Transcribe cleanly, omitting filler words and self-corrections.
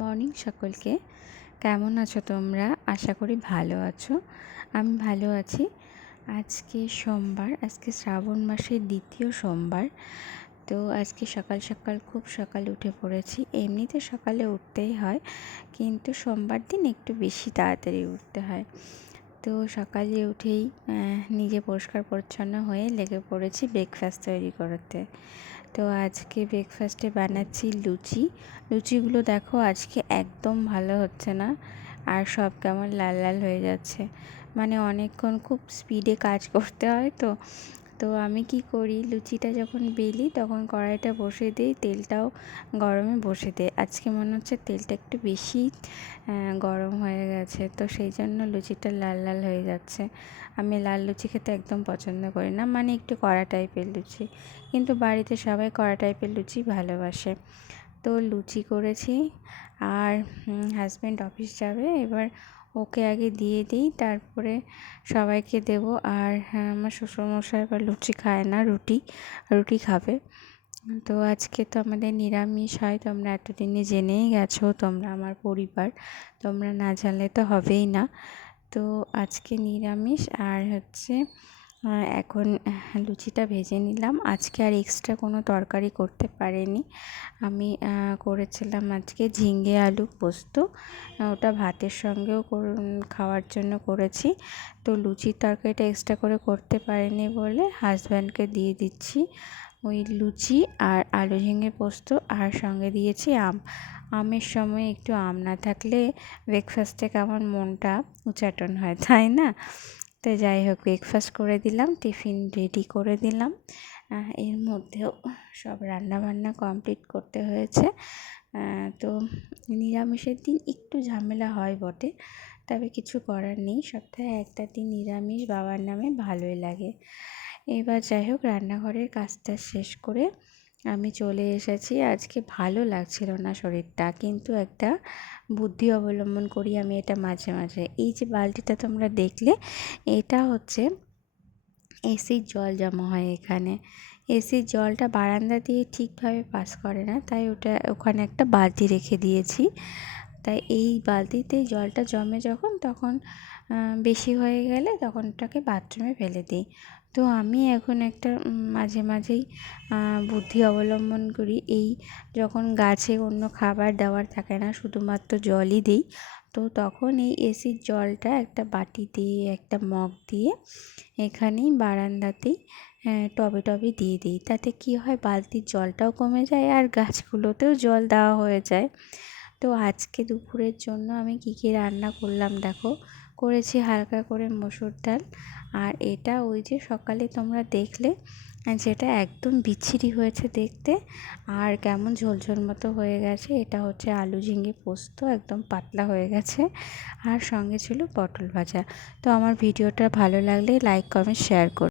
Morning সকলকে। কেমন আছো তোমরা? আশা করি ভালো আছো। আমি ভালো আছি। আজকে সোমবার, আজকে শ্রাবণ মাসের দ্বিতীয় সোমবার। তো আজকে সকাল সকাল খুব সকালে উঠে পড়েছি। এমনিতে সকালে উঠতেই হয়, কিন্তু সোমবার দিন একটু বেশি তাড়াতাড়ি উঠতে হয়। তো সকালে উঠেই নিজে পরিষ্কার পরিচ্ছন্ন হয়ে লেগে পড়েছি ব্রেকফাস্ট তৈরি করতে। তো আজকে ব্রেকফাস্টে বানাচ্ছি লুচি। লুচিগুলো দেখো আজকে একদম ভালো হচ্ছে না, আর সব কেমন লাল লাল হয়ে যাচ্ছে। মানে অনেকক্ষণ খুব স্পিডে কাজ করতে হয়। তো তো আমি কি করি, লুচিটা যখন বেলি তখন কড়াইটা বসিয়ে দিই, তেলটাও গরমে বসে দিই। আজকে মনে হচ্ছে তেলটা একটু বেশি গরম হয়ে গেছে, তো সেই জন্য লুচিটা লাল লাল হয়ে যাচ্ছে। আমি লাল লুচি খেতে একদম পছন্দ করি না, মানে একটু কড়া টাইপের লুচি। কিন্তু বাড়িতে সবাই কড়া টাইপের লুচি ভালোবাসে। তো লুচি করেছি, আর হাজব্যান্ড অফিস যাবে, এবার ওকে আগে দিয়ে দিই, তারপরে সবাইকে দেব। আর আমার শ্বশুরমশাই আবার লুচি খায় না, রুটি খাবে। তো আজকে তো আমাদের নিরামিষ হয়, তোমরা এতদিনে জেনেই গেছো, তোমরা আমার পরিবার, তোমরা না জানলে তো হবেই না। তো আজকে নিরামিষ। আর হচ্ছে এখন লুচিটা ভেজে নিলাম। আজকে আর এক্সট্রা কোনো তরকারি করতে পারিনি। আমি করেছিলাম আজকে ঝিঙে আলু পোস্ত, ওটা ভাতের সঙ্গেও খাওয়ার জন্য করেছি। তো লুচির তরকারিটা এক্সট্রা করে করতে পারিনি বলে হাজব্যান্ডকে দিয়ে দিচ্ছি ওই লুচি আর আলু ঝিঙে পোস্ত, আর সঙ্গে দিয়েছি আম। আমের সময় একটু আম না থাকলে ব্রেকফাস্টে কেমন মনটা উচাটন হয়, তাই না? তো যাই হোক, ব্রেকফাস্ট করে দিলাম, টিফিন রেডি করে দিলাম। এর মধ্যেও সব রান্নাবান্না কমপ্লিট করতে হয়েছে। তো নিরামিষের দিন একটু ঝামেলা হয় বটে, তবে কিছু করার নেই। সপ্তাহে একটা দিন নিরামিষ বাবার নামে ভালোই লাগে। এবার যাই হোক, রান্নাঘরের কাজটা শেষ করে আমি চলে এসেছি। আজকে ভালো লাগছিল না শরীরটা, কিন্তু একটা বুদ্ধি অবলম্বন করি আমি এটা মাঝে মাঝে। এই যে বালতিটা তোমরা দেখলে, এটা হচ্ছে এসির জল জমা হয় এখানে। এসির জলটা বারান্দা দিয়ে ঠিকভাবে পাস করে না, তাই ওখানে একটা বালতি রেখে দিয়েছি। তাই এই বালতিতেই জলটা জমে যখন, তখন বেশি হয়ে গেলে তখন ওটাকে বাথরুমে ফেলে দিই। তো আমি এখন একটা মাঝে মাঝেই বুদ্ধি অবলম্বন করি। এই যখন গাছে অন্য খাবার দেওয়ার থাকে না, শুধুমাত্র জলই দিই, তো তখন এই এসির জলটা একটা বাটি দিয়ে, একটা মগ দিয়ে এখানেই বারান্দাতেই টবে টবে দিয়ে দিই। তাতে কী হয়, বালতির জলটাও কমে যায় আর গাছগুলোতেও জল দেওয়া হয়ে যায়। তো আজকে দুপুরের জন্য আমি কী কী রান্না করলাম দেখো। করেছি হালকা করে মসুর ডাল, আর এটা ওই যে সকালে তোমরা দেখলে, যেটা একদম বিচ্ছিরি হয়েছে দেখতে আর কেমন ঝোলঝোল মতো হয়ে গেছে, এটা হচ্ছে আলু ঝিঙে পোস্ত, একদম পাতলা হয়ে গেছে। আর সঙ্গে ছিল পটল ভাজা। তো আমার ভিডিওটা ভালো লাগলে লাইক কমেন্ট শেয়ার করো।